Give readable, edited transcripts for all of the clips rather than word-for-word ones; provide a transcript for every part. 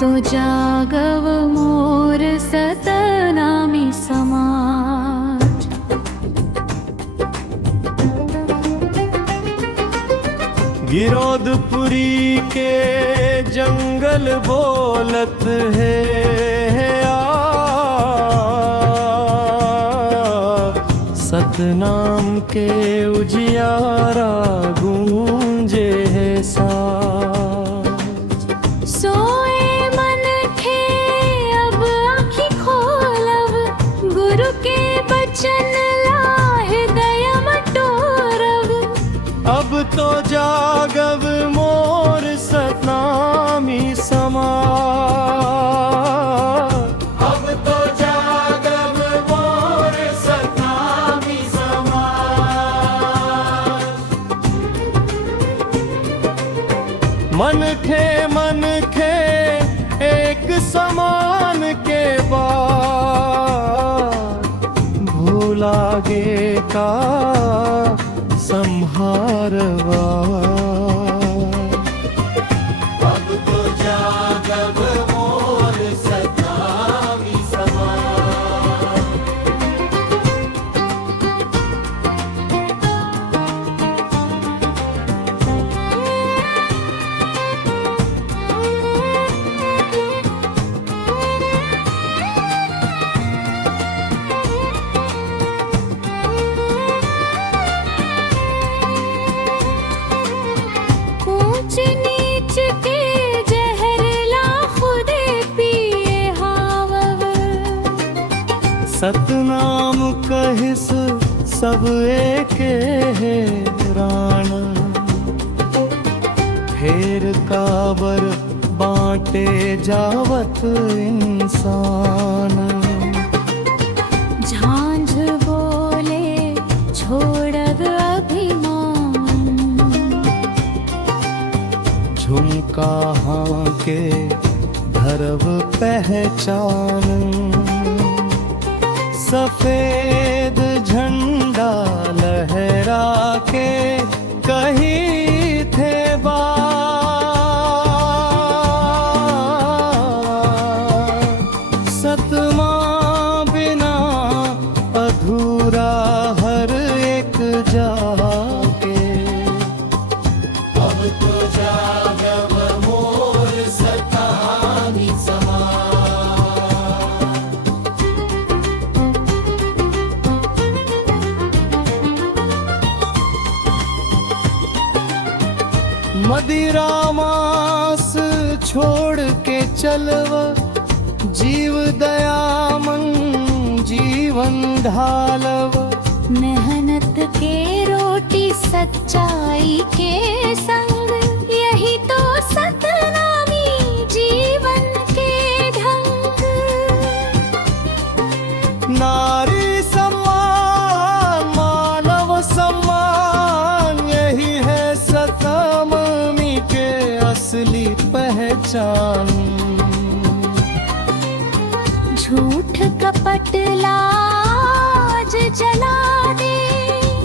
तो जागव मोर सतनामी समाज। गिरौदपुरी के जंगल बोलत है सतनाम के उजियारा गूंजे है सोए मन खे अब आँखी खोलब, गुरु के बचन ला हृदय मटोरब। अब तो जागव मोर सतनामी समाज। अब तो जागव मोर सतनामी समाज। मन खे एक समान के बाद भूलागे का संहारवा। अब तो जागव मोर सतनामी समाज। सतनाम कहिस सब एके है राण, फेर काबर बांटे जावत इंसान। झांझ बोले छोड़ग अभिमान, झुमका हाँ के धरव पहचान। सफेद झंडा लहरा के कहीं थे बात। सतमा बिना अधूरा हर एक जाके। अब तो जागव मोर सतनामी समाज। मदिरा मांस छोड़ के चलव, जीव दयामन जीवन ढालव। मेहनत के रोटी सच्चाई के संग, यही तो सतनामी जीवन के ढंग। नारी सम्मान मानव सम्मान, यही है सतनामी के असली पहचान। झूठ कपट लाज जला दे,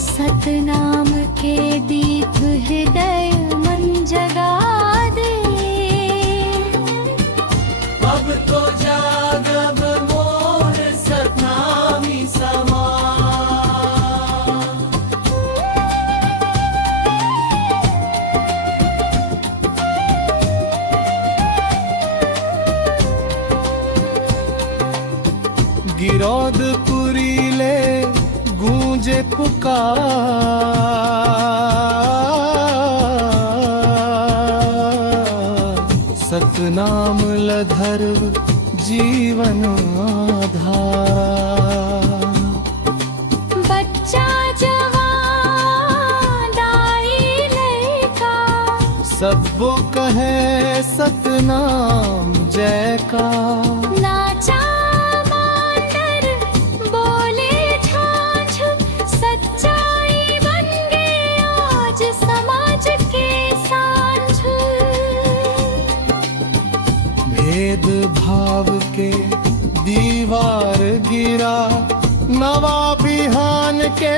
सतनाम के दीप हृदय मन जगा दे। अब तो जागव मोर सतनामी समाज। गिरौदपुरी ले गूंजे पुकार, सतनाम लधर्व जीवन आधार। बच्चा जवान दाई लड़का, सबो कहे सतनाम जयकार। नाचा मांडर बोले झांझ, सच्चाई बन गए आज समाज के सांझ। भेद भाव के दीवार गिरा, नवा बिहान के